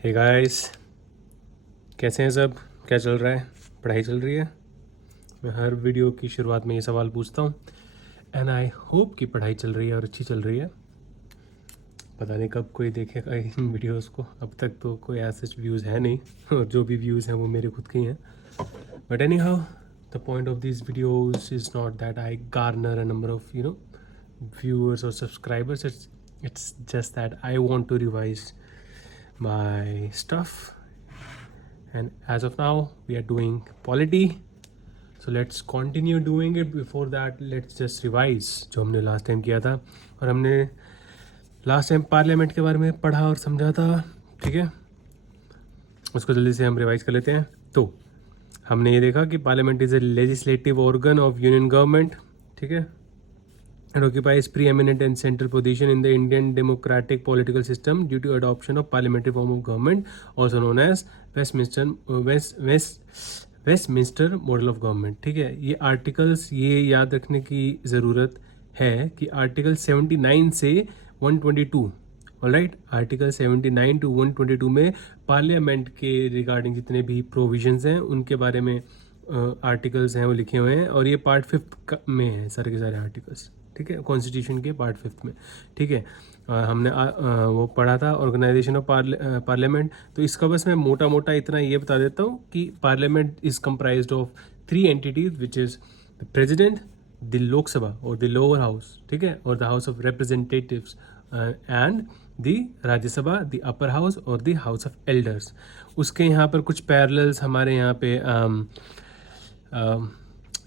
Hey guys, कैसे हैं सब? क्या चल रहा है? पढ़ाई चल रही है? मैं हर वीडियो की शुरुआत में ये सवाल पूछता हूँ एंड आई होप कि पढ़ाई चल रही है और अच्छी चल रही है। पता नहीं कब कोई देखेगा इन वीडियोस को, अब तक तो कोई ऐसे व्यूज़ है नहीं और जो भी व्यूज़ हैं वो मेरे खुद के ही हैं। But any how, the point of this videos is not that I Garner a number of viewers or subscribers. It's just that I want to revise my stuff, and as of now we are doing polity, so let's continue doing it. Before that, let's just revise जो हमने last time किया था, और हमने last time parliament के बारे में पढ़ा और समझा था। ठीक है, उसको जल्दी से हम रिवाइज कर लेते हैं। तो हमने ये देखा कि parliament is a legislative organ of union government. ठीक है, it occupies preeminent and central position in the Indian democratic political system due to adoption of parliamentary form of government, also known as Westminster model of government. ठीक है, ये articles ये याद रखने की ज़रूरत है कि आर्टिकल 79 से 122, ऑलराइट, आर्टिकल 79 टू 122 में पार्लियामेंट के रिगार्डिंग जितने भी प्रोविजंस हैं उनके बारे में आर्टिकल्स हैं वो लिखे हुए हैं, और ये पार्ट 5 में है सारे के सारे आर्टिकल्स। ठीक है, कॉन्स्टिट्यूशन के पार्ट 5 में। ठीक है, हमने वो पढ़ा था ऑर्गेनाइजेशन ऑफ पार्लियामेंट। तो इसका बस मैं मोटा मोटा इतना ये बता देता हूँ कि parliament is comprised of 3 entities, which is the president, the Lok Sabha और द लोअर हाउस। ठीक है, और the house of representatives and the Rajya Sabha, the upper house और द हाउस ऑफ एल्डर्स। उसके यहाँ पर कुछ पैरेलल्स हमारे यहाँ पे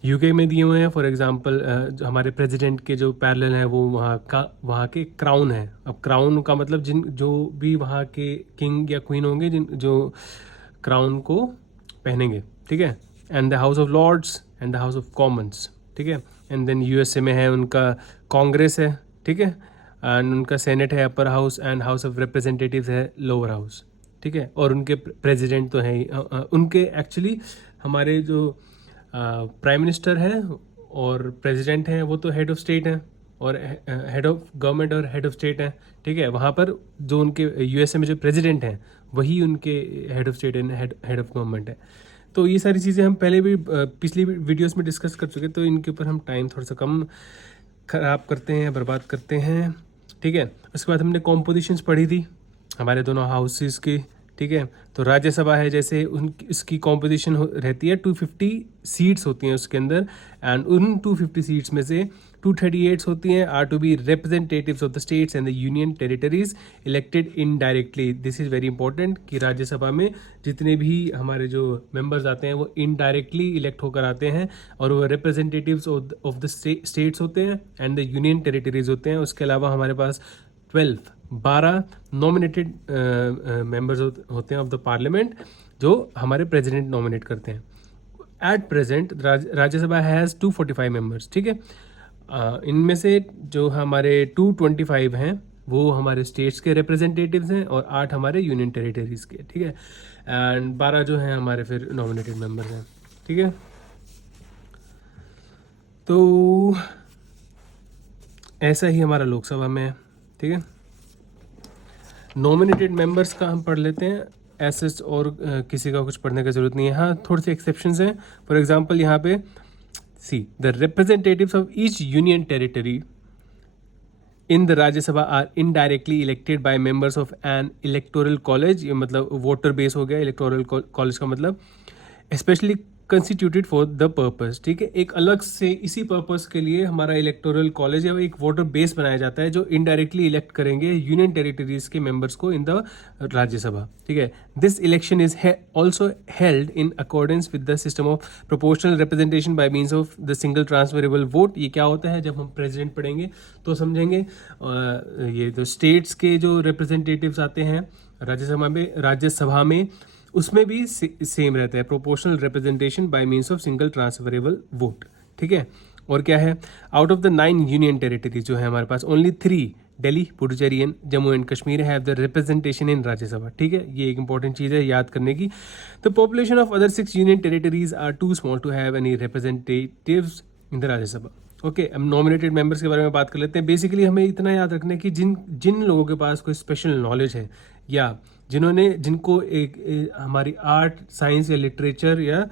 यूके में दिए हुए हैं। फॉर एग्जांपल हमारे प्रेसिडेंट के जो पैरेलल है वो वहाँ के क्राउन है। अब क्राउन का मतलब जो भी वहाँ के किंग या क्वीन होंगे जो क्राउन को पहनेंगे। ठीक है, and the house of Lords and the house of Commons. ठीक है, एंड देन यूएसए में है उनका कांग्रेस है। ठीक है, एंड उनका सेनेट है upper house, and house of representatives है लोअर हाउस। ठीक है, और उनके प्रेसिडेंट तो है ही उनके एक्चुअली हमारे जो प्राइम मिनिस्टर है और प्रेसिडेंट हैं वो तो हेड ऑफ स्टेट हैं, और हेड ऑफ गवर्नमेंट और हेड ऑफ स्टेट हैं। ठीक है, वहाँ पर जो उनके यूएसए में जो प्रेसिडेंट हैं वही उनके head of state and head of government है। तो ये सारी चीज़ें हम पहले भी पिछली वीडियोस में डिस्कस कर चुके, तो इनके ऊपर हम टाइम थोड़ा सा कम ख़राब करते हैं, बर्बाद करते हैं। ठीक है, उसके बाद हमने कॉम्पोजिशंस पढ़ी थी हमारे दोनों हाउसेस की। ठीक है, तो राज्यसभा है जैसे उनकी इसकी कॉम्पोजिशन रहती है 250 सीट्स होती हैं उसके अंदर, एंड उन 250 सीट्स में से 238 होती हैं are to be representatives of the states and the union territories elected indirectly. This is very important कि राज्यसभा में जितने भी हमारे जो मेंबर्स आते हैं वो इनडायरेक्टली इलेक्ट होकर आते हैं, और वो रिप्रेजेंटेटिव्स ऑफ द स्टेट्स होते हैं एंड द यूनियन टेरिटरीज होते हैं। उसके अलावा हमारे पास 12 नॉमिनेटेड मेंबर्स होते हैं ऑफ द पार्लियामेंट जो हमारे प्रेसिडेंट नॉमिनेट करते हैं। At present Rajya Sabha has 245 members. ठीक है, इनमें से जो हमारे 225 हैं वो हमारे स्टेट्स के रिप्रेजेंटेटिव्स हैं और 8 हमारे यूनियन टेरिटरीज के। ठीक है, एंड 12 जो हैं हमारे फिर नॉमिनेटेड मेंबर्स हैं। ठीक है, तो ऐसा ही हमारा लोकसभा में है। ठीक है, नॉमिनेटेड मेंबर्स का हम पढ़ लेते हैं एसेस, और किसी का कुछ पढ़ने की ज़रूरत नहीं है। हाँ, थोड़े से एक्सेप्शंस हैं। फॉर एग्जांपल यहाँ पे see the representatives of each union territory in the Rajya Sabha are indirectly elected by members of an electoral college. ये मतलब वोटर बेस हो गया इलेक्टोरल कॉलेज का मतलब, specially constituted for the purpose. ठीक है, एक अलग से इसी पर्पस के लिए हमारा इलेक्टोरल कॉलेज या एक वोटर बेस बनाया जाता है जो इनडायरेक्टली इलेक्ट करेंगे यूनियन टेरिटरीज के मेंबर्स को इन द राज्यसभा। ठीक है, this election is also held in accordance with the system of proportional representation by means of the single transferable vote. ये क्या होता है, जब हम प्रेसिडेंट पढ़ेंगे तो समझेंगे। ये जो स्टेट्स के जो रिप्रेजेंटेटिव्स आते हैं राज्यसभा में उसमें भी सेम रहता है, proportional representation by means of single transferable vote. ठीक है, और क्या है, out of the 9 union territories जो है हमारे पास only 3 Delhi, Puducherry and Jammu and Kashmir have the representation in Rajya Sabha. ठीक है, ये एक इंपॉर्टेंट चीज़ है याद करने की। The population of other 6 union territories are too small to have any representatives in the Rajya Sabha. Okay, अब नॉमिनेटेड मेंबर्स के बारे में बात कर लेते हैं। बेसिकली हमें इतना याद रखना है कि जिन जिन लोगों के पास कोई स्पेशल नॉलेज है या जिनको हमारी आर्ट, साइंस या लिटरेचर या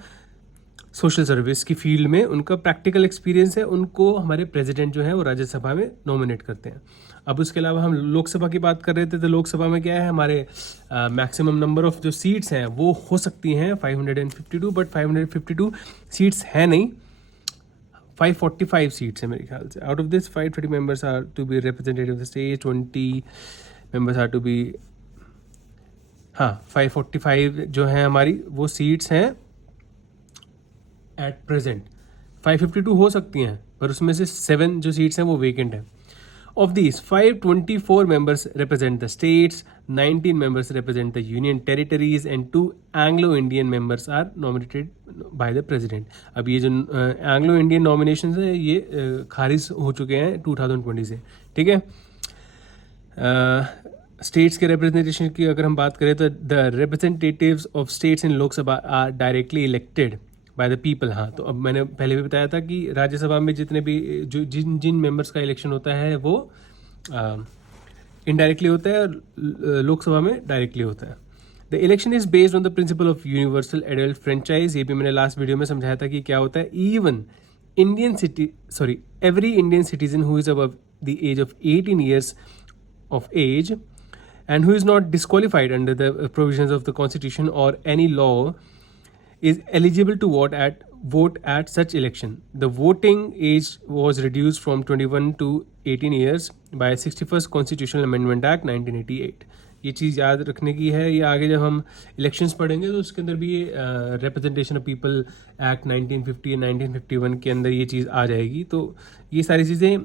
सोशल सर्विस की फील्ड में उनका प्रैक्टिकल एक्सपीरियंस है, उनको हमारे प्रेसिडेंट जो है वो राज्यसभा में नॉमिनेट करते हैं। अब उसके अलावा हम लोकसभा की बात कर रहे थे, तो लोकसभा में क्या है, हमारे मैक्सिमम नंबर ऑफ जो सीट्स हैं वो हो सकती हैं 552, बट 552 सीट्स है नहीं, 545 सीट्स है मेरे ख्याल से। Out of this 530 members are to be representative of the state, 20 members are to be, हाँ 545 जो है हमारी वो सीट्स हैं एट प्रेजेंट। 552 हो सकती हैं, पर उसमें से 7 जो सीट्स हैं वो वेकेंट है। Of these 524 members represent the states, 19 members represent the union territories and 2 Anglo-Indian members are nominated by the president. अब ये जो Anglo-Indian nominations है ये खारिज हो चुके हैं 2020 से, ठीक है। स्टेट्स के रिप्रेजेंटेशन की अगर हम बात करें तो the representatives of states in Lok Sabha are directly elected by the people. हाँ, तो अब मैंने पहले भी बताया था कि राज्यसभा में जितने भी जिन जिन मेंबर्स का इलेक्शन होता है वो इनडायरेक्टली होता है और लोकसभा में डायरेक्टली होता है। The election is based on the principle of universal adult franchise. ये भी मैंने लास्ट वीडियो में समझाया था कि क्या होता है। Every Indian citizen who is above the age of 18 years of age and who is not disqualified under the provisions of the constitution or any law is eligible to vote at such election. The voting age was reduced from 21 to 18 years by 61st Constitutional Amendment Act 1988. ये चीज़ याद रखने की है। ये आगे जब हम elections पढ़ेंगे तो उसके अंदर भी ये रिप्रेजेंटेशन ऑफ पीपल एक्ट 1950 1951 के अंदर ये चीज़ आ जाएगी। तो ये सारी चीज़ें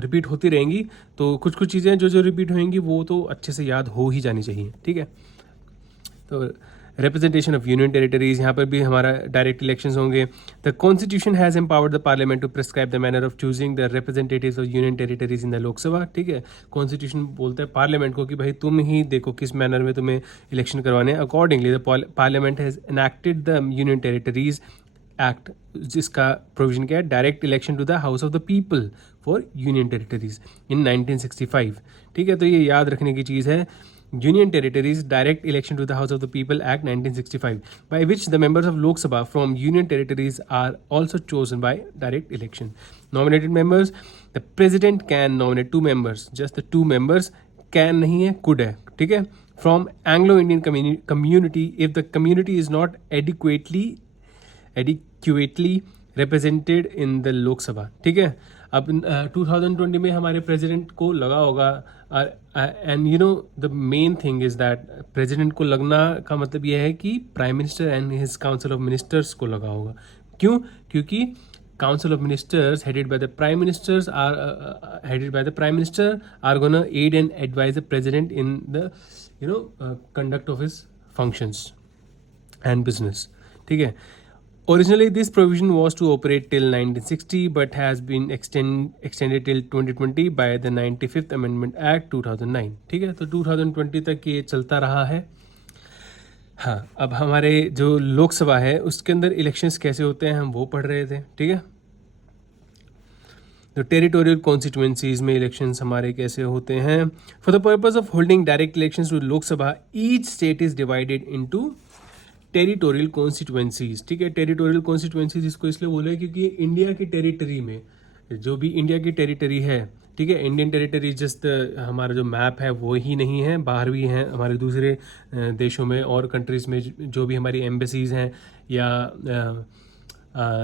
रिपीट होती रहेंगी। तो कुछ कुछ चीज़ें जो रिपीट होंगी वो तो अच्छे से याद हो ही जानी चाहिए, ठीक है। तो रिप्रेजेंटेशन ऑफ यूनियन टेरिटरीज, यहाँ पर भी हमारा डायरेक्ट इलेक्शंस होंगे। The constitution has empowered the parliament to prescribe the manner of choosing the representatives of union territories in the Lok Sabha, ठीक है। कॉन्स्टिट्यूशन बोलता है पार्लियामेंट को कि भाई तुम ही देखो किस मैनर में तुम्हें इलेक्शन करवाने हैं। Accordingly the parliament has enacted the union territories act, जिसका प्रोविजन क्या है, direct election to the house of the people for union territories in 1965, ठीक है। तो ये याद रखने की चीज़ है। Union Territories Direct Election to the House of the People Act 1965, by which the members of Lok Sabha from Union Territories are also chosen by direct election. Nominated members, the President can nominate 2 members, just the 2 members, can नहीं है, could है, ठीक है, from Anglo-Indian community if the community is not adequately represented in the Lok Sabha, ठीक है। अब 2020 में हमारे प्रेसिडेंट को लगा होगा, and you know the main thing is that president को लगना का मतलब यह है कि prime minister and his council of ministers को लगा होगा। क्यों? क्योंकि council of ministers headed by the prime minister are gonna aid and advise the president in the conduct of his functions and business, ठीक है। Originally, this provision was to operate till 1960, but has been extended till 2020 by the 95th Amendment Act 2009, ठीक है। तो 2020 तक ये चलता रहा है। हाँ, अब हमारे जो लोकसभा है उसके अंदर इलेक्शंस कैसे होते हैं हम वो पढ़ रहे थे, ठीक है। तो टेरिटोरियल कॉन्स्टिट्यूएंसीज में इलेक्शंस हमारे कैसे होते हैं। For the purpose of holding direct elections to Lok Sabha, each state is divided into territorial constituencies, ठीक है। टेरिटोरियल कॉन्स्टिट्यूएंसीज इसको इसलिए बोले क्योंकि इंडिया की टेरिटरी में जो भी इंडिया की टेरिटरी है, ठीक है, इंडियन टेरिटरी जस्ट हमारा जो मैप है वो ही नहीं है, बाहर भी हैं हमारे दूसरे देशों में और कंट्रीज़ में जो भी हमारी एम्बेसीज़ हैं, या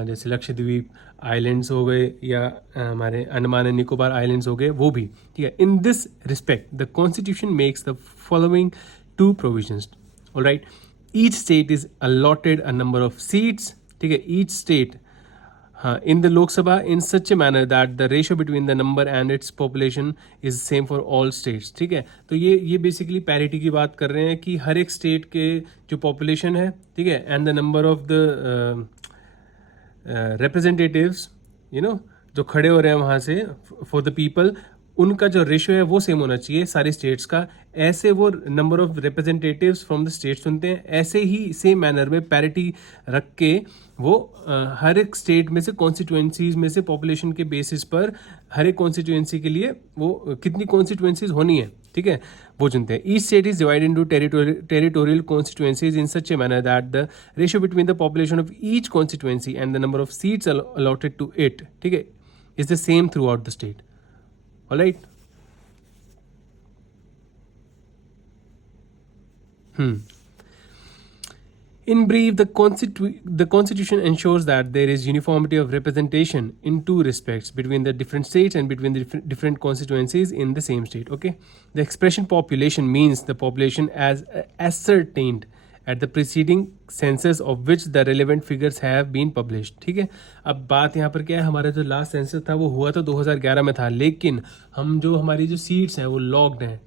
जैसे लक्षद्वीप आइलैंड्स हो गए या हमारे अंडमान एंड निकोबार आइलैंड्स हो गए, वो भी, ठीक है। In this respect the constitution makes the following 2 provisions, alright. Each state is allotted a number of seats, ठीक है। Each state in the Lok Sabha in such a manner that the ratio between the number and its population is same for all states, ठीक है। तो ये basically parity की बात कर रहे हैं कि हर एक स्टेट के जो पॉपुलेशन है, ठीक है, and the number of the representatives जो खड़े हो रहे हैं वहाँ से फॉर द पीपल, उनका जो रेशियो है वो सेम होना चाहिए सारी स्टेट्स का। ऐसे वो number of representatives from the states चुनते हैं, ऐसे ही सेम मैनर में पैरिटी रख के वो हर एक स्टेट में से कॉन्स्टिट्यूएंसीज में से पॉपुलेशन के बेसिस पर हर एक कॉन्स्टिट्यूएंसी के लिए वो कितनी कॉन्स्टिट्यूएंसीज होनी है, ठीक है, वो चुनते हैं। Each state is divided into territorial constituencies in such a manner that the ratio between the population of each constituency and the number of seats allotted to it, ठीक है, is the same throughout the state. Alright. In brief, the Constitution ensures that there is uniformity of representation in two respects between the different states and between the different constituencies in the same state. Okay, the expression population means the population as ascertained at the preceding census of which the relevant figures have been published. ठीक है, अब बात यहाँ पर क्या है, हमारा जो लास्ट सेंसस था वो हुआ था 2011 में था, लेकिन हम जो हमारी जो सीट्स हैं वो लॉक्ड हैं।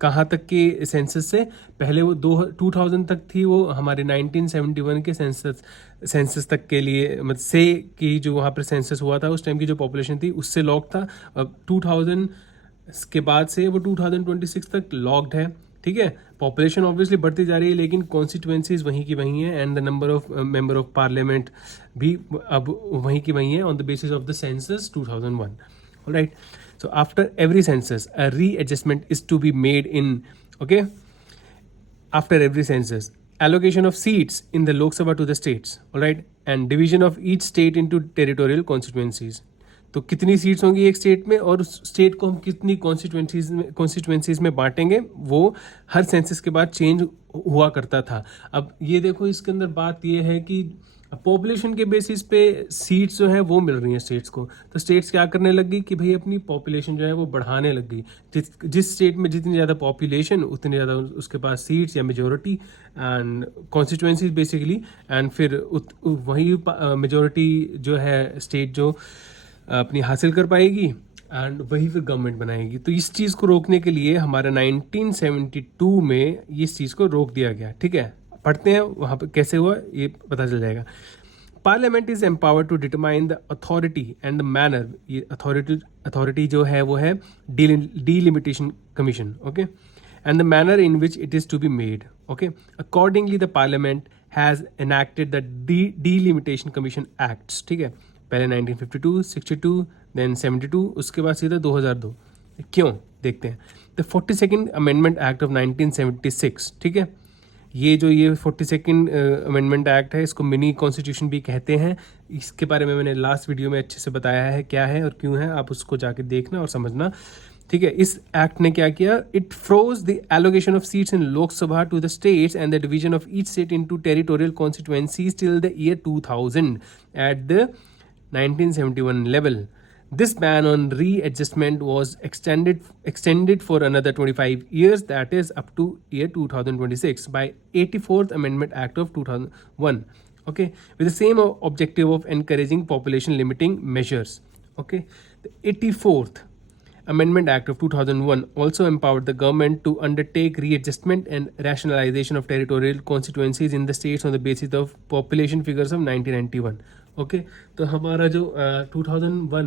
कहाँ तक के सेंसस से पहले वो 2000 तक थी, वो हमारे 1971 के सेंसस तक के लिए, मतलब से की जो वहाँ पर सेंसस हुआ था उस टाइम की जो पॉपुलेशन थी उससे लॉक था। अब 2000 के बाद से वो 2026 तक लॉक्ड है, ठीक है। पॉपुलेशन ऑब्वियसली बढ़ती जा रही है लेकिन कॉन्स्टिट्यूएंसीज वहीं की वहीं है and the number of member of parliament भी अब वहीं की वहीं है on the basis of the census 2001। Alright, so after every census a readjustment is to be made in, okay, after every census allocation of seats in the Lok Sabha to the states, all right, and division of each state into territorial constituencies। तो कितनी seats होंगी एक state में और उस state को हम कितनी कॉन्स्टिट्यूएंसीज में बांटेंगे वो हर सेंसस के बाद चेंज हुआ करता था। अब ये देखो इसके अंदर बात ये है कि पॉपुलेशन के बेसिस पे सीट्स जो है वो मिल रही हैं स्टेट्स को, तो स्टेट्स क्या करने लग गई कि भाई अपनी पॉपुलेशन जो है वो बढ़ाने लग गई। जिस स्टेट में जितनी ज़्यादा पॉपुलेशन उतनी ज़्यादा उसके पास सीट्स या majority and constituencies basically, and फिर वही मेजोरिटी जो है स्टेट जो अपनी हासिल कर पाएगी एंड वही फिर गवर्नमेंट बनाएगी। तो इस चीज़ को रोकने के लिए हमारा 1972 में इस चीज़ को रोक दिया गया, ठीक है। पढ़ते हैं वहाँ पर कैसे हुआ ये पता चल जाएगा। Parliament is empowered to determine the authority and the manner, ये अथॉरिटी जो है वो है delimitation commission, okay, and the manner in which it is to be made, okay. Accordingly the parliament has enacted the delimitation commission acts, ठीक है। पहले 1952, 62, then 72, उसके बाद सीधा 2002। क्यों देखते हैं। The 42nd amendment act of 1976, ठीक है, ये 42nd अमेंडमेंट एक्ट है, इसको मिनी कॉन्स्टिट्यूशन भी कहते हैं। इसके बारे में मैंने लास्ट वीडियो में अच्छे से बताया है क्या है और क्यों है, आप उसको जाके देखना और समझना, ठीक है। इस एक्ट ने क्या किया, it froze the allocation of seats in Lok Sabha to the states and the division of each state into territorial constituencies till the year 2000 at the 1971 level. This ban on readjustment was extended for another 25 years, that is up to year 2026 by 84th Amendment Act of 2001, okay, with the same objective of encouraging population limiting measures, okay. The 84th Amendment Act of 2001 also empowered the government to undertake readjustment and rationalization of territorial constituencies in the states on the basis of population figures of 1991, okay. तो हमारा जो 2001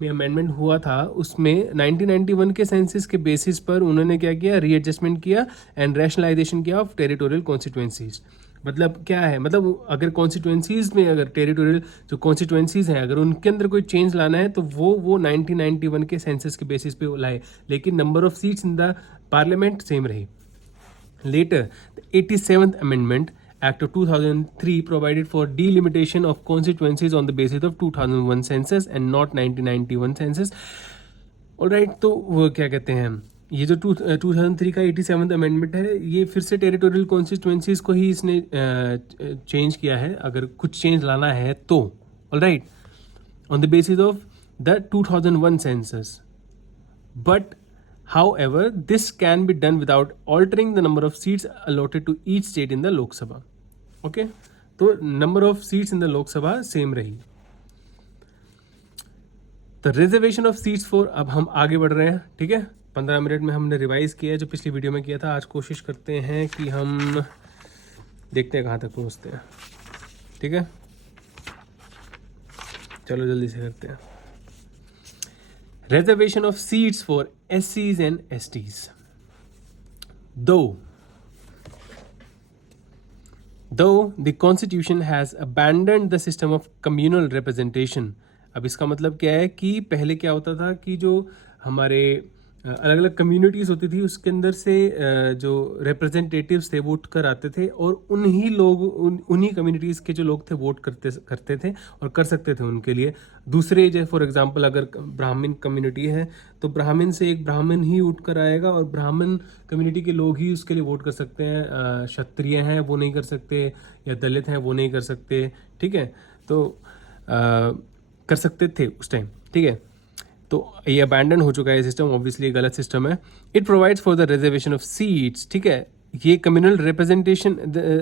में amendment हुआ था उसमें 1991 के census के basis पर उन्होंने क्या किया, रीएडजस्टमेंट किया एंड रैशनलाइजेशन किया ऑफ टेरिटोरियल कॉन्स्टिट्यूएंसीज। मतलब क्या है, मतलब अगर कॉन्स्टिट्यूएंसीज में अगर टेरिटोरियल जो कॉन्स्टिट्यूएंसीज हैं अगर उनके अंदर कोई चेंज लाना है तो वो 1991 के सेंसस के बेसिस पे लाए, लेकिन number of seats in the parliament same रही। Later the 87th amendment Act of 2003 provided for delimitation of constituencies on the basis of 2001 census and not 1991 census. Alright, तो वो क्या कहते हैं, ये जो 2003 का 87th अमेंडमेंट है ये फिर से टेरिटोरियल कॉन्स्टिट्यूएंसीज को ही इसने चेंज किया है अगर कुछ चेंज लाना है तो, alright, on the basis of the 2001 census. But however, this can be done without altering the number of seats allotted to each state in the Lok Sabha. Okay, तो number of seats in the Lok Sabha same रही। The reservation of seats for, अब हम आगे बढ़ रहे हैं, ठीक है। 15 मिनट में हमने रिवाइज किया है जो पिछली वीडियो में किया था। आज कोशिश करते हैं कि हम देखते हैं कहाँ तक पहुँचते हैं, ठीक है। चलो जल्दी से करते हैं। reservation of seats for SCs and STs. Though the constitution has abandoned the system of communal representation. अब इसका मतलब क्या है कि पहले क्या होता था कि जो हमारे अलग अलग कम्युनिटीज़ होती थी उसके अंदर से जो रिप्रेजेंटेटिव्स थे वो उठ कर आते थे और उन्हीं कम्युनिटीज़ के जो लोग थे वोट करते थे और कर सकते थे उनके लिए। दूसरे जो फॉर एग्जांपल अगर ब्राह्मण कम्युनिटी है तो ब्राह्मण से एक ब्राह्मण ही उठ कर आएगा और ब्राह्मण कम्युनिटी के लोग ही उसके लिए वोट कर सकते हैं। क्षत्रिय हैं वो नहीं कर सकते, या दलित हैं वो नहीं कर सकते, ठीक है। तो कर सकते थे उस टाइम, ठीक है। तो ये अबैंडन हो चुका है सिस्टम, ऑब्वियसली गलत सिस्टम है। It provides for the reservation of seats, ठीक है। ये communal representation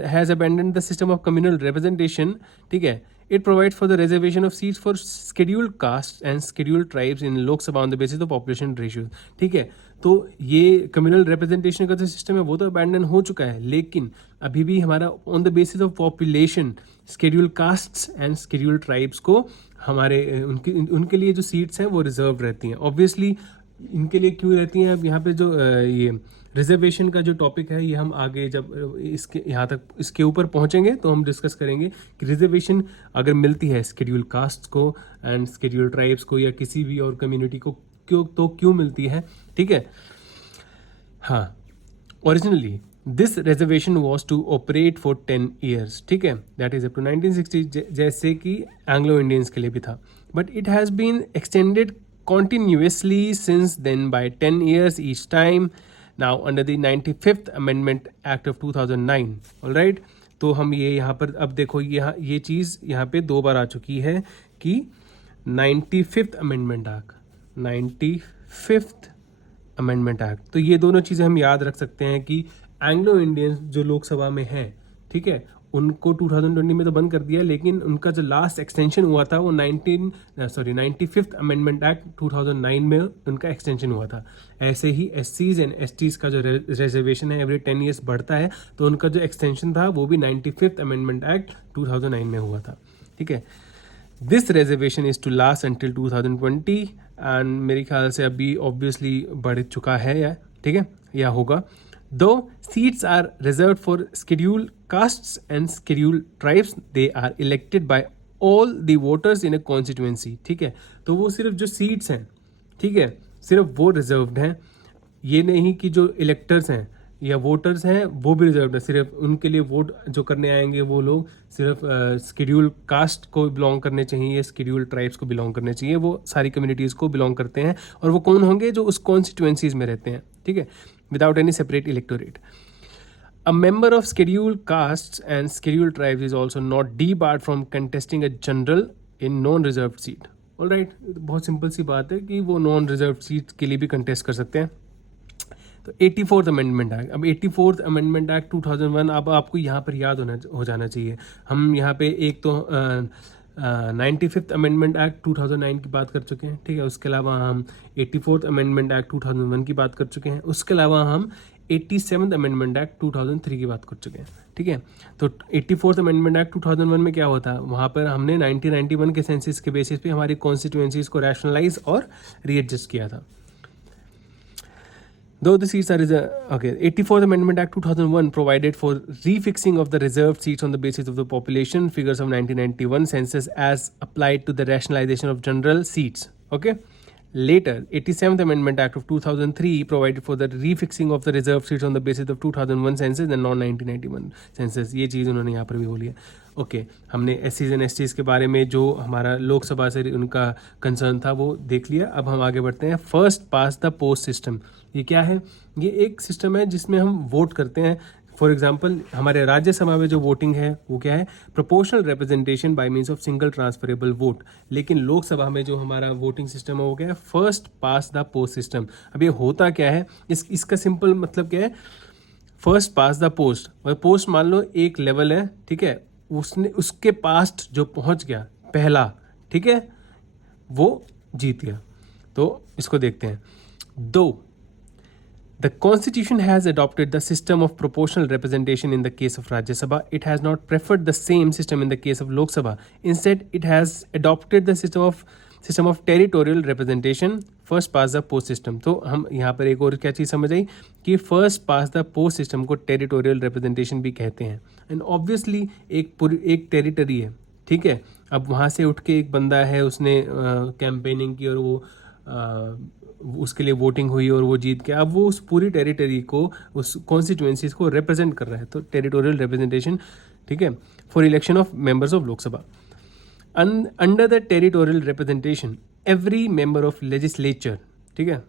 has abandon the system of communal representation, ठीक है। It provides for the reservation of seats for scheduled caste and scheduled tribes in Lok Sabha on the basis of population ratio, ठीक है। तो ये communal representation का जो system है वो तो अबैंडन हो चुका है, लेकिन अभी भी हमारा on the basis of population scheduled castes and scheduled tribes को हमारे उनके लिए जो सीट्स हैं वो रिजर्व रहती हैं। ऑब्वियसली इनके लिए क्यों रहती हैं, अब यहाँ पे जो ये रिजर्वेशन का जो टॉपिक है ये हम आगे जब इसके ऊपर पहुँचेंगे तो हम डिस्कस करेंगे कि रिजर्वेशन अगर मिलती है शेड्यूल कास्ट को एंड शेड्यूल ट्राइब्स को या किसी भी और कम्युनिटी को क्यों मिलती है, ठीक है। हाँ, originally this reservation was to operate for 10 years, ठीक है, दैट इज अप टू 1960, जैसे कि एंग्लो इंडियंस के लिए भी था। But it has been extended continuously since then by 10 years each time, now under the 95th Amendment Act of 2009, all right। तो हम ये यहाँ पर अब देखो ये चीज़ यहाँ पे 2 बार आ चुकी है कि 95th Amendment Act, 95th Amendment Act, तो ये दोनों चीज़ें हम याद रख सकते हैं कि एंग्लो इंडियंस जो लोकसभा में हैं, ठीक है, उनको 2020 में तो बंद कर दिया, लेकिन उनका जो लास्ट एक्सटेंशन हुआ था वो 95th अमेंडमेंट एक्ट 2009 में उनका एक्सटेंशन हुआ था। ऐसे ही SCs एंड STs का जो रिजर्वेशन है एवरी 10 ईयर्स बढ़ता है, तो उनका जो एक्सटेंशन था वो भी 95th अमेंडमेंट एक्ट 2009 में हुआ था, ठीक है। This reservation is to last until 2020 and मेरे ख्याल से अभी ऑब्वियसली बढ़ चुका है या, ठीक है, या होगा। Though seats are reserved for scheduled castes and scheduled tribes, they are elected by all the voters in a constituency, ठीक है। तो वो सिर्फ जो सीट्स हैं, ठीक है, सिर्फ वो रिजर्व्ड हैं, ये नहीं कि जो इलेक्टर्स हैं या वोटर्स हैं वो भी रिजर्व्ड है। सिर्फ उनके लिए वोट जो करने आएंगे वो लोग सिर्फ शेड्यूल कास्ट को बिलोंग करने चाहिए, शेड्यूल ट्राइब्स को बिलोंग करने चाहिए, वो सारी कम्युनिटीज़ को बिलोंग करते हैं। और वो कौन होंगे, जो उस कॉन्स्टिट्यूएंसीज में रहते हैं, ठीक है, without any separate electorate. A member of scheduled castes and scheduled tribes is also not debarred from contesting a general in non-reserved seat. All right, बहुत सिंपल सी बात है कि वो नॉन रिजर्व सीट के लिए भी कंटेस्ट कर सकते हैं। तो 84th अमेंडमेंट एक्ट, अब 84th अमेंडमेंट एक्ट 2001 अब आपको यहाँ पर याद हो जाना चाहिए। हम यहाँ पे एक तो 95th अमेंडमेंट एक्ट 2009 की बात कर चुके हैं, ठीक है। उसके अलावा हम 84th अमेंडमेंट एक्ट 2001 की बात कर चुके हैं। उसके अलावा हम 87th अमेंडमेंट एक्ट 2003 की बात कर चुके हैं, ठीक है। तो 84th अमेंडमेंट एक्ट 2001 में क्या होता है, वहाँ पर हमने 1991 के सेंसस के बेसिस पे हमारी कॉन्स्टिट्यूएंसीज को रैशनलाइज और रीएडजस्ट किया था। Though the seats are reserved, okay, 84th Amendment Act 2001 provided for refixing of the reserved seats on the basis of the population figures of 1991 census as applied to the rationalization of general seats. Okay. Later, 87th Amendment Act of 2003 provided for the refixing of the reserved seats on the basis of 2001 census and non-1991 census. ये चीज़ उन्होंने यहाँ पर भी बोली है। Okay, हमने SCs and STs के बारे में जो हमारा लोकसभा से उनका कंसर्न था वो देख लिया। अब हम आगे बढ़ते हैं। First past the post system, ये क्या है? ये एक सिस्टम है जिसमें हम वोट करते हैं। फॉर एग्जाम्पल हमारे राज्यसभा में जो वोटिंग है वो क्या है? Proportional representation by means of single transferable vote. लेकिन लोकसभा में जो हमारा वोटिंग सिस्टम है वो क्या है? First past the post system. अब ये होता क्या है, इसका सिंपल मतलब क्या है? फर्स्ट पास द पोस्ट, और पोस्ट मान लो एक लेवल है, ठीक है, उसके पास्ट जो पहुंच गया पहला, ठीक है, वो जीत गया। तो इसको देखते हैं। दो, the Constitution has adopted the system of proportional representation in the case of Rajya Sabha. It has not preferred the same system in the case of Lok Sabha. Instead, it has adopted the system of system of territorial representation, first past the post system. तो हम यहाँ पर एक और क्या चीज़ समझ आई कि first past the post system को टेरिटोरियल रिप्रेजेंटेशन भी कहते हैं। एंड ऑब्वियसली एक टेरिटरी है, ठीक है। अब वहाँ से उठ के एक बंदा है, उसने कैंपेनिंग की और उसके लिए वोटिंग हुई और वो जीत गया। अब वो उस पूरी टेरिटरी को, उस कॉन्स्टिट्यूएंसीज को रिप्रेजेंट कर रहा है, तो टेरिटोरियल रिप्रेजेंटेशन, ठीक है। For election of members of Lok Sabha, under the territorial representation every member of legislature, ठीक है,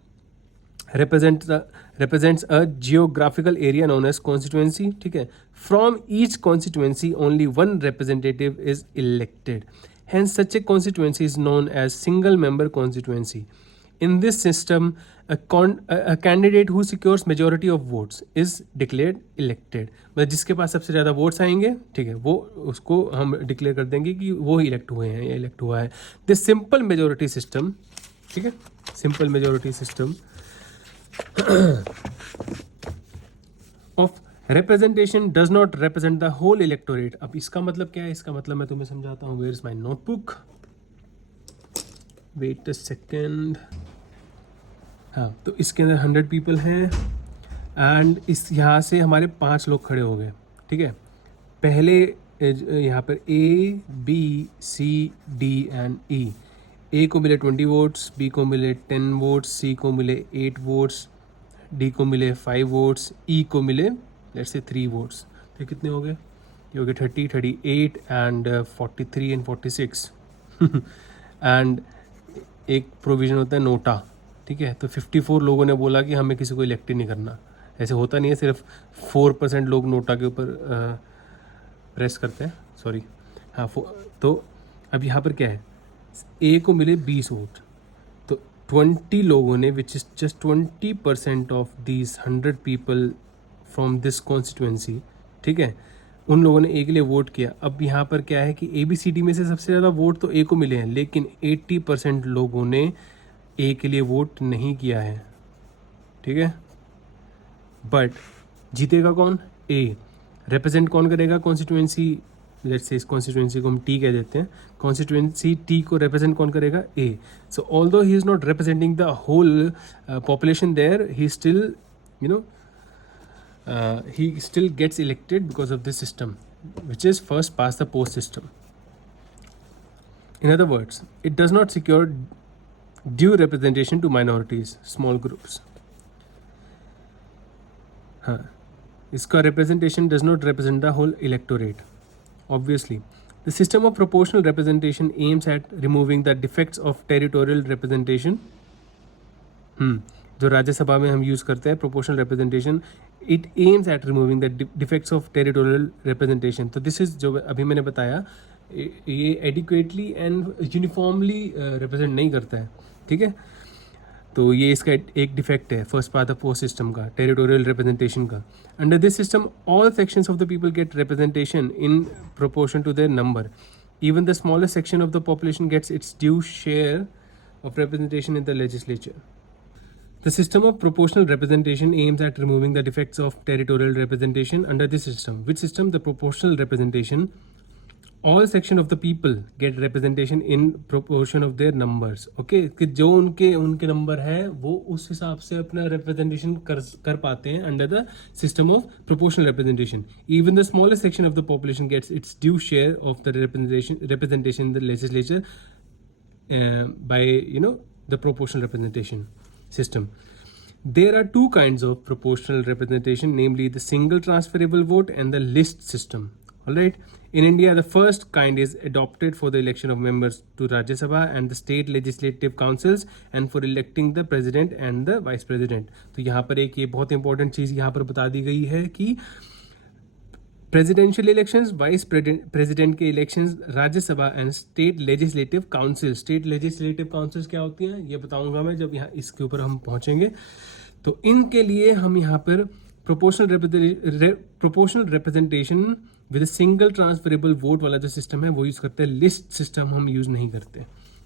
represents a geographical area known as constituency, ठीक है। From each constituency only one representative is elected, hence such a constituency is known as single member constituency. In this system a candidate who secures majority of votes is declared elected, मतलब जिसके पास सबसे ज़्यादा votes आएंगे, ठीक है, वो उसको हम डिक्लेयर कर देंगे कि वो इलेक्ट हुए हैं या इलेक्ट हुआ है। दिस सिंपल मेजोरिटी सिस्टम, ठीक है, simple majority system of representation does not represent the whole electorate। अब इसका मतलब क्या है? इसका मतलब मैं तुम्हें समझाता हूँ। Where is my notebook? Wait a second। हाँ, तो इसके अंदर 100 पीपल हैं एंड इस यहाँ से हमारे 5 लोग खड़े हो गए, ठीक है। पहले यहाँ पर A, B, C, D and E। A को मिले 20 वोट्स, B को मिले 10 वोट्स, C को मिले 8 वोट्स, D को मिले 5 वोट्स, E को मिले लेट्स से 3 वोट्स। तो कितने हो गए? ये हो गए 30, 38 एंड 43 एंड 46 एंड एक प्रोविज़न होता है नोटा, ठीक है। तो 54 लोगों ने बोला कि हमें किसी को इलेक्ट ही नहीं करना। ऐसे होता नहीं है, सिर्फ 4% लोग नोटा के ऊपर प्रेस करते हैं, सॉरी। हाँ, तो अब यहाँ पर क्या है, ए को मिले 20 वोट, तो 20 लोगों ने, which is just 20% of these 100 people from this constituency, ठीक है, उन लोगों ने ए के लिए वोट किया। अब यहाँ पर क्या है कि ABCD में से सबसे ज़्यादा वोट तो ए को मिले हैं, लेकिन 80% लोगों ने ए के लिए वोट नहीं किया है, ठीक है। बट जीतेगा कौन? ए। रिप्रेजेंट कौन करेगा कॉन्स्टिट्यूएंसी? लेट्स से इस कॉन्स्टिट्यूएंसी को हम टी कह देते हैं। कॉन्स्टिट्यूएंसी टी को रिप्रेजेंट कौन करेगा? ए। So although he is not representing the whole population there, he still he still gets elected because of this system, which is first past the post system. In other words, it does not secure due representation to minorities, small groups. हाँ, इसका representation does not represent the whole electorate. Obviously, the system of proportional representation aims at removing the defects of territorial representation. जो राज्यसभा में हम use करते हैं proportional representation, it aims at removing the defects of territorial representation. तो this is जो अभी मैंने बताया, ये एडिक्वेटली एंड यूनिफॉर्मली रिप्रेजेंट नहीं करता है, ठीक है। तो ये इसका एक डिफेक्ट है first part of post system का, टेरिटोरियल रिप्रेजेंटेशन का। Under this system all sections of the people get representation in proportion to their number, even the smallest section of the population gets its due share of representation in the legislature. The system of proportional representation aims at removing the defects of territorial representation. Under this system, which system? The proportional representation, all section of the people get representation in proportion of their numbers. Okay, कि जो उनके number है वो उस हिसाब से अपना representation कर पाते हैं under the system of proportional representation. Even the smallest section of the population gets its due share of the representation in the legislature by the proportional representation system. There are two kinds of proportional representation, namely the single transferable vote and the list system. All right. In India, the first kind is adopted for the election of members to Rajya Sabha and the state legislative councils and for electing the president and the vice president. तो यहाँ पर एक ये बहुत important चीज़ यहाँ पर बता दी गई है कि प्रेसिडेंशियल इलेक्शंस, वाइस प्रेसिडेंट के elections, Rajya Sabha and state legislative council. State legislative councils क्या होती हैं ये बताऊंगा मैं जब यहाँ इसके ऊपर हम पहुँचेंगे। तो इनके लिए हम यहाँ पर proportional representation with single transferable vote वाला जो सिस्टम है वो यूज़ करते हैं। लिस्ट सिस्टम हम यूज़ नहीं करते।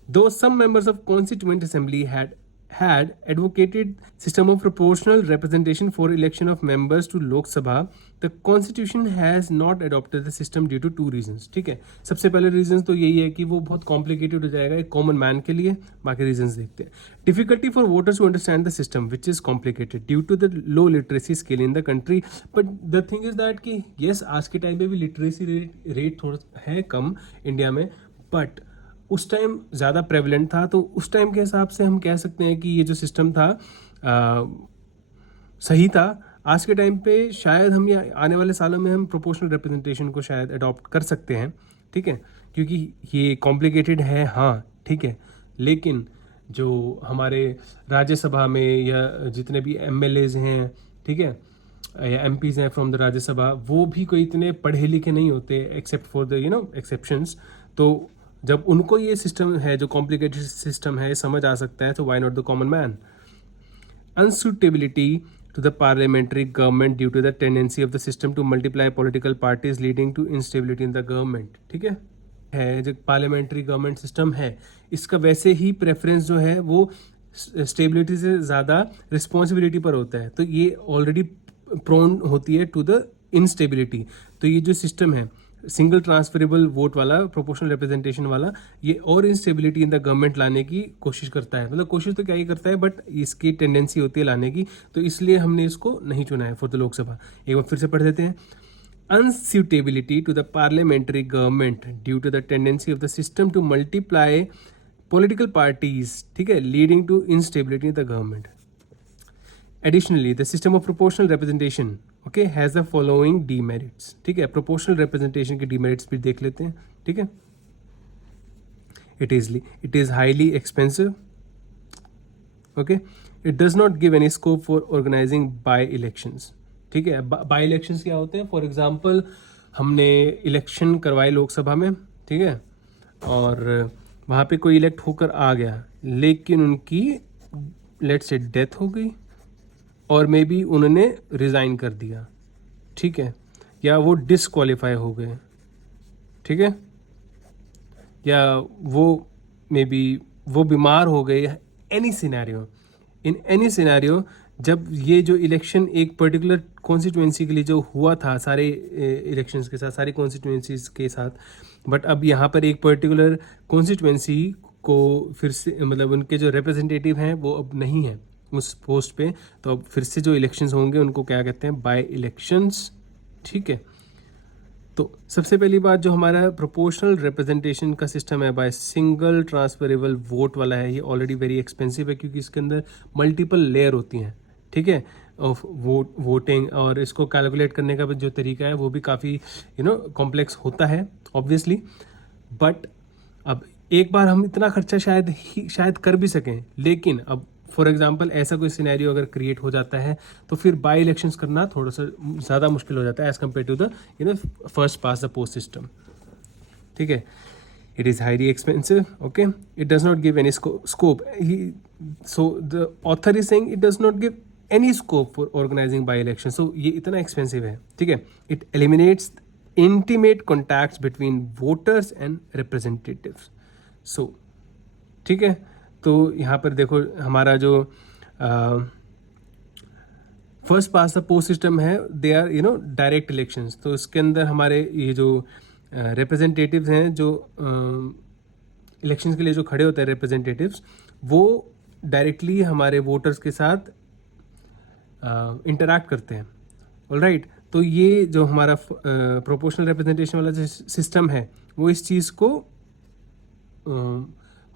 दो some members of constituent assembly had had advocated system of proportional representation for election of members to Lok Sabha, the constitution has not adopted the system due to two reasons. ठीक है, सबसे पहले reason तो यही है कि वो बहुत कॉम्प्लिकेटेड हो जाएगा एक कॉमन मैन के लिए. बाकी रीजंस देखते हैं. Difficulty for voters to understand the system which is complicated due to the low literacy skill in the country. But the thing is that कि येस आज के टाइम पे भी लिटरेसी रेट थोड़ा है कम इंडिया में, बट उस टाइम ज़्यादा प्रेवलेंट था. तो उस टाइम के हिसाब से हम कह सकते हैं कि ये जो सिस्टम था सही था. आज के टाइम पे शायद हम या आने वाले सालों में हम प्रोपोर्शनल रिप्रेजेंटेशन को शायद अडॉप्ट कर सकते हैं. ठीक है, क्योंकि ये कॉम्प्लिकेटेड है हाँ, ठीक है, लेकिन जो हमारे राज्यसभा में या जितने भी MLAs हैं, ठीक है, या MPs हैं फ्रॉम द राज्यसभा, वो भी कोई इतने पढ़े लिखे नहीं होते एक्सेप्ट फॉर द एक्सेप्शंस. तो जब उनको ये सिस्टम है जो कॉम्प्लिकेटेड सिस्टम है समझ आ सकता है, तो why not the common man. Unsuitability to the parliamentary government due to the tendency of the system to multiply political parties leading to instability in the government. ठीक है जो पार्लियामेंट्री गवर्नमेंट सिस्टम है इसका वैसे ही प्रेफरेंस जो है वो stability से ज़्यादा रिस्पॉन्सिबिलिटी पर होता है. तो ये ऑलरेडी प्रोन होती है टू द इनस्टेबिलिटी. तो ये जो सिस्टम है सिंगल ट्रांसफरेबल वोट वाला, प्रोपोर्शनल रिप्रेजेंटेशन वाला, ये और इंस्टेबिलिटी इन द गवर्नमेंट लाने की कोशिश करता है. मतलब कोशिश तो क्या ही करता है, बट इसकी टेंडेंसी होती है लाने की. तो इसलिए हमने इसको नहीं चुना है फॉर द लोकसभा. एक बार फिर से पढ़ देते हैं. Unsuitability to the parliamentary government due to the tendency of the system to multiply political parties, ठीक है, leading to instability in the government. Additionally, the system of proportional representation, okay, has the following demerits. ठीक है, proportional representation के demerits भी देख लेते हैं. ठीक है, it is highly expensive. Okay, it does not give any scope for organizing by elections. ठीक है, by elections क्या होते हैं? For example, हमने election करवाई लोकसभा में, ठीक है, और वहाँ पे कोई इलेक्ट होकर आ गया, लेकिन उनकी let's say डेथ हो गई और मे बी उन्होंने रिज़ाइन कर दिया. ठीक है, या वो डिसक्वालीफाई हो गए. ठीक है, या वो मे बी वो बीमार हो गए. Any scenario, in any scenario, जब ये जो इलेक्शन एक पर्टिकुलर कॉन्स्टिट्यूएंसी के लिए जो हुआ था सारे इलेक्शंस के साथ, सारी कॉन्स्टिट्यूएंसीज के साथ, बट अब यहाँ पर एक पर्टिकुलर कॉन्स्टिट्यूएंसी को फिर से मतलब उनके जो रिप्रेजेंटेटिव हैं वो अब नहीं है उस पोस्ट पे, तो अब फिर से जो इलेक्शंस होंगे उनको क्या कहते हैं? By elections. ठीक है, तो सबसे पहली बात जो हमारा प्रोपोर्शनल रिप्रेजेंटेशन का सिस्टम है बाय सिंगल ट्रांसफरेबल वोट वाला है, ये ऑलरेडी वेरी एक्सपेंसिव है क्योंकि इसके अंदर मल्टीपल लेयर होती हैं. ठीक है, ऑफ वोटिंग, और इसको कैलकुलेट करने का भी जो तरीका है वो भी काफ़ी कॉम्प्लेक्स होता है ऑब्वियसली. बट अब एक बार हम इतना खर्चा शायद कर भी सकें, लेकिन अब फॉर एग्जाम्पल ऐसा कोई सिनेरियो अगर क्रिएट हो जाता है तो फिर बाई इलेक्शंस करना थोड़ा सा ज़्यादा मुश्किल हो जाता है as compared to the first past the post system. ठीक है, it is highly expensive. Okay, it does not give any scope. So the author is saying it does not give any scope for organising by election. So ये इतना expensive है. ठीक है, it eliminates intimate contacts between voters and representatives. So ठीक है, तो यहाँ पर देखो हमारा जो first past the post system है, दे आर डायरेक्ट इलेक्शंस. तो इसके अंदर हमारे ये जो रिप्रेजेंटेटिव्स हैं, जो इलेक्शंस के लिए जो खड़े होते हैं रिप्रेजेंटेटिव्स, वो डायरेक्टली हमारे वोटर्स के साथ इंटरैक्ट करते हैं. ऑलराइट, तो ये जो हमारा प्रोपोर्शनल रिप्रेजेंटेशन वाला जो सिस्टम है वो इस चीज़ को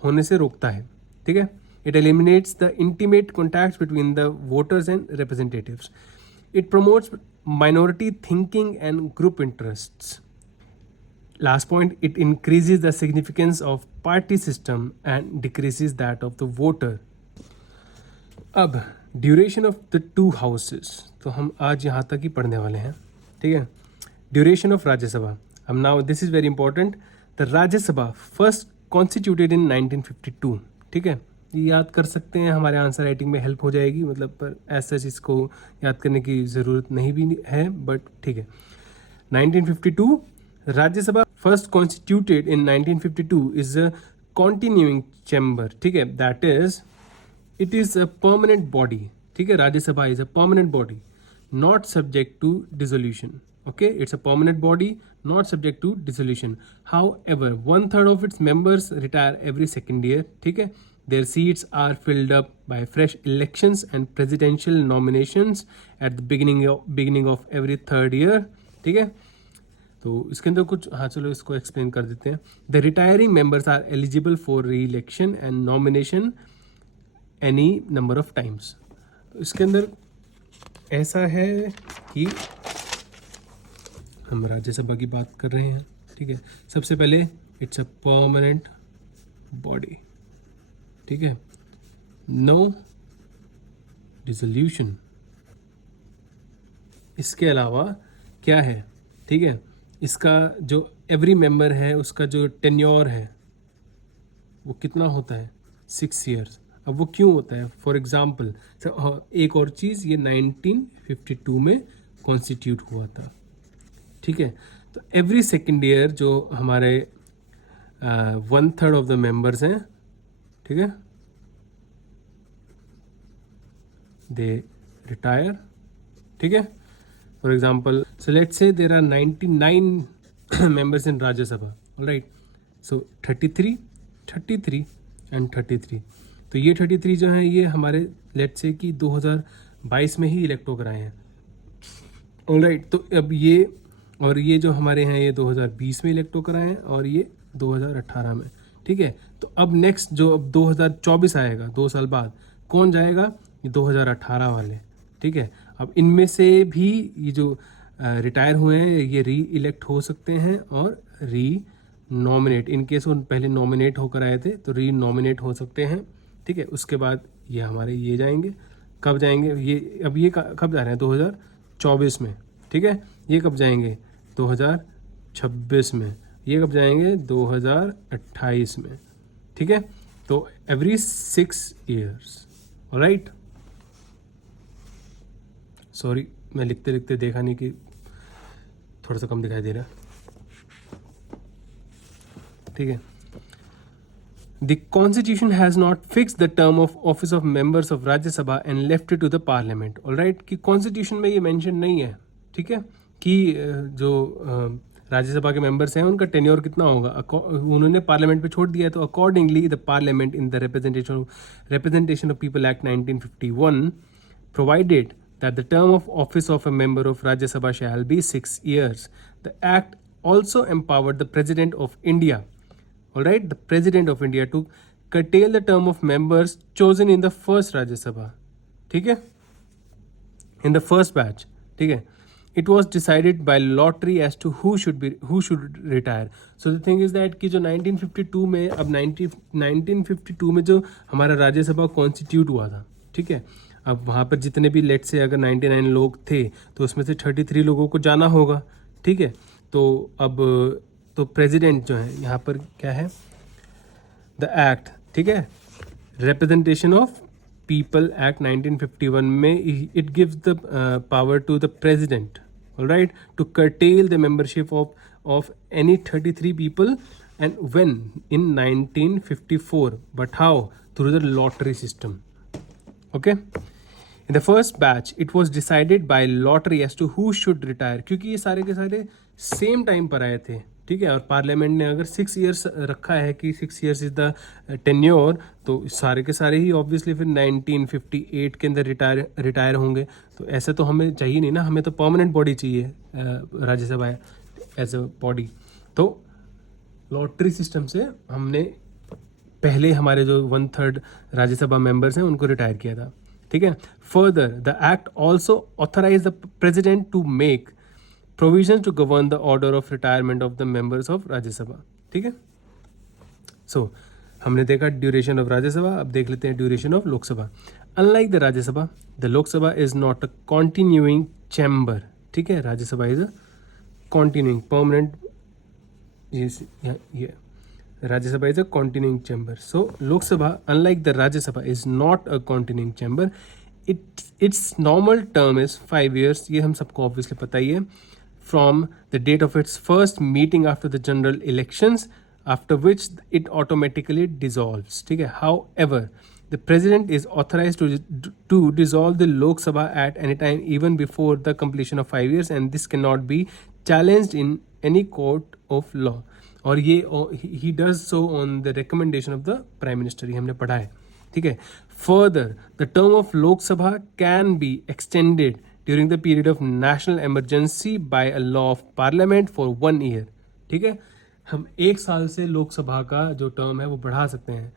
होने से रोकता है. ठीक है, it eliminates the intimate contacts between the voters and representatives. It promotes minority thinking and group interests. Last point, it increases the significance of party system and decreases that of the voter. अब duration of the two houses, तो हम आज यहाँ तक ही पढ़ने वाले हैं. ठीक है, ड्यूरेशन ऑफ राज्यसभा. अब now this is very important. The Rajya Sabha first constituted in 1952. ठीक है, ये याद कर सकते हैं, हमारे आंसर राइटिंग में हेल्प हो जाएगी. मतलब पर ऐसा चीज़ इसको याद करने की ज़रूरत नहीं भी है, बट ठीक है. 1952 Rajya Sabha first constituted in 1952 is a continuing chamber. ठीक है, that is it is a permanent body, ठीक है, Rajya Sabha is a permanent body not subject to dissolution, okay, it's a permanent body not subject to dissolution. However, 1/3 of its members retire every second year, ठीक है, their seats are filled up by fresh elections and presidential nominations at the beginning of every third year, ठीक है. तो इसके अंदर कुछ, हाँ चलो इसको एक्सप्लेन कर देते हैं. The retiring members are eligible for re election and nomination any number of times. तो इसके अंदर ऐसा है कि हम राज्यसभा की बात कर रहे हैं, ठीक है. सबसे पहले इट्स अ परमानेंट बॉडी, ठीक है, नो डिसोल्यूशन. इसके अलावा क्या है, ठीक है, इसका जो एवरी मेंबर है उसका जो टेन्योर है वो कितना होता है, 6 years. अब वो क्यों होता है, फॉर एग्जाम्पल एक और चीज़, ये 1952 में कॉन्स्टिट्यूट हुआ था, ठीक है. तो एवरी सेकेंड ईयर जो हमारे 1/3 ऑफ द मेंबर्स हैं, ठीक है, दे रिटायर, ठीक है. For example, so let's say there are 99 members in Rajya Sabha, right. So 33 and 33. तो ये 33 जो हैं ये हमारे लेट्स से कि 2022 में ही इलेक्ट होकर आए हैं, ऑलराइट. तो अब ये और ये जो हमारे हैं ये 2020 में इलेक्ट होकर आए हैं और ये 2018 में, ठीक है. तो अब नेक्स्ट जो अब 2024 आएगा 2 साल बाद, कौन जाएगा, ये 2018 वाले, ठीक है. अब इनमें से भी ये जो रिटायर हुए हैं ये री इलेक्ट हो सकते हैं और री नॉमिनेट, इन केस वो पहले नॉमिनेट होकर आए थे तो री नॉमिनेट हो सकते हैं, ठीक है. उसके बाद ये हमारे ये जाएंगे, कब जाएंगे ये, अब ये कब जा रहे हैं, 2024 में, ठीक है. ये कब जाएंगे, 2026 में. ये कब जाएंगे, 2028 में, ठीक है. तो एवरी 6 years, ऑलराइट. सॉरी मैं लिखते लिखते देखा नहीं कि थोड़ा सा कम दिखाई दे रहा, ठीक है. The Constitution has not fixed the term of office of members of Rajya Sabha and left it to the Parliament. All right, कि Constitution में ये mention नहीं है, ठीक है, कि जो राज्यसभा के मेंबर्स हैं उनका टेन्योर कितना होगा, उन्होंने पार्लियामेंट पे छोड़ दिया है. तो accordingly the parliament in the representation of people act 1951 provided that the term of office of a member of Rajya Sabha shall be 6 years. The act also empowered the President of India, all right, the President of India, to curtail the term of members chosen in the first Rajya Sabha, ठीक है, in the first batch, ठीक है. It was decided by lottery as to who should retire. So the thing is that कि जो 1952 में, अब 1952 में जो हमारा राज्यसभा कॉन्स्टिट्यूट हुआ था, ठीक है, अब वहाँ पर जितने भी लेट से अगर 99 लोग थे तो उसमें से 33 लोगों को जाना होगा, ठीक है. तो अब तो प्रेसिडेंट जो है यहाँ पर क्या है, द एक्ट, ठीक है, रिप्रेजेंटेशन ऑफ पीपल एक्ट 1951 में it gives the power to the president, alright, to curtail the membership of any 33 people, and when in 1954, but how, through the lottery system, okay. In the first batch it was decided by lottery as to who should retire, क्योंकि ये सारे के सारे same time पर आए थे, ठीक है. और पार्लियामेंट ने अगर 6 years रखा है कि 6 years इज द टेन्योर, तो सारे के सारे ही ऑब्वियसली फिर 1958 के अंदर रिटायर होंगे. तो ऐसा तो हमें चाहिए नहीं ना, हमें तो परमानेंट बॉडी चाहिए राज्यसभा एज अ बॉडी. तो लॉटरी सिस्टम से हमने पहले हमारे जो 1/3 राज्यसभा मेंबर्स हैं उनको रिटायर किया था, ठीक है. Further the act also authorise the president to make provisions to govern the order of retirement of the members of Rajya Sabha, ठीक है. सो हमने देखा ड्यूरेशन ऑफ राज्यसभा, अब देख लेते हैं duration of Lok Sabha. Unlike the Rajya Sabha, the Lok Sabha is not a continuing chamber, ठीक है. Rajya Sabha is a continuing permanent, ये Rajya Sabha is a continuing chamber. So Lok Sabha unlike the Rajya Sabha is not a continuing chamber. Its normal term is 5 years, ये हम सबको obviously पता ही है, from the date of its first meeting after the general elections, after which it automatically dissolves, ठीक है. However, The president is authorized to dissolve the Lok Sabha at any time, even before the completion of 5 years, and this cannot be challenged in any court of law. और ये he does so on the recommendation of the prime minister. ये हमने पढ़ा है, ठीक है. Further, the term of Lok Sabha can be extended during the period of national emergency by a law of parliament for 1 year. ठीक है, हम 1 साल से लोकसभा का जो टर्म है वो बढ़ा सकते हैं.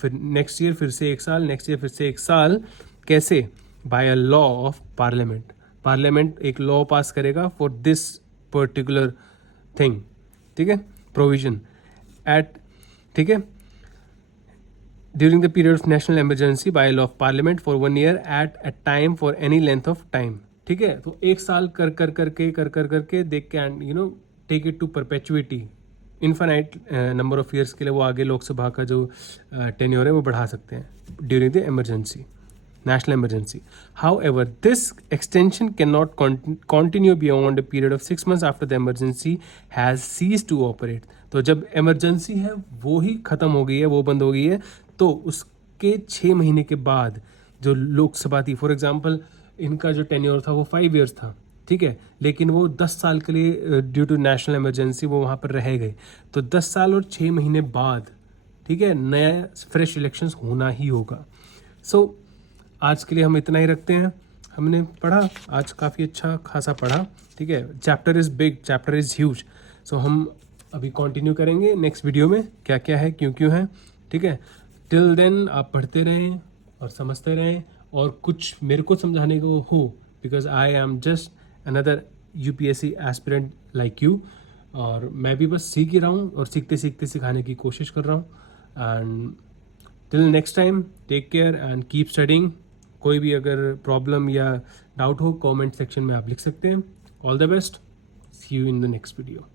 फिर नेक्स्ट ईयर फिर से 1 साल, नेक्स्ट ईयर फिर से 1 साल. कैसे? By a law of parliament. Parliament एक लॉ पास करेगा फॉर दिस पर्टिकुलर थिंग, ठीक है, प्रोविजन एट, ठीक है, during the period of national emergency by law of parliament for 1 year at a time for any length of time. ठीक है, तो 1 साल कर करके दे can take it to perpetuity, infinite number of years के लिए वो आगे लोकसभा का जो टेन्योर है वो बढ़ा सकते हैं during the emergency, national emergency. However, this extension cannot continue beyond a period of 6 months after the emergency has ceased to operate. तो जब emergency है वो ही ख़त्म हो गई है, वो बंद हो गई है, तो उसके 6 महीने के बाद जो लोकसभा थी, फॉर एग्जांपल इनका जो टेन्योर था वो 5 years था, ठीक है, लेकिन वो 10 साल के लिए ड्यू टू नेशनल इमरजेंसी वो वहाँ पर रह गए. तो 10 साल और 6 महीने बाद, ठीक है, नया फ्रेश इलेक्शंस होना ही होगा. सो आज के लिए हम इतना ही रखते हैं. हमने पढ़ा आज, काफ़ी अच्छा खासा पढ़ा, ठीक है. Chapter is big, chapter is huge. So हम अभी कंटिन्यू करेंगे नेक्स्ट वीडियो में क्या क्या है, क्यों है, ठीक है. टिल देन आप पढ़ते रहें और समझते रहें, और कुछ मेरे को समझाने को हो, because I am just another UPSC aspirant like you, और मैं भी बस सीख ही रहा हूँ और सीखते सीखते सिखाने की कोशिश कर रहा हूँ. And till next time, take care and keep studying. कोई भी अगर प्रॉब्लम या डाउट हो कमेंट सेक्शन में आप लिख सकते हैं. All the best, see you in the next video.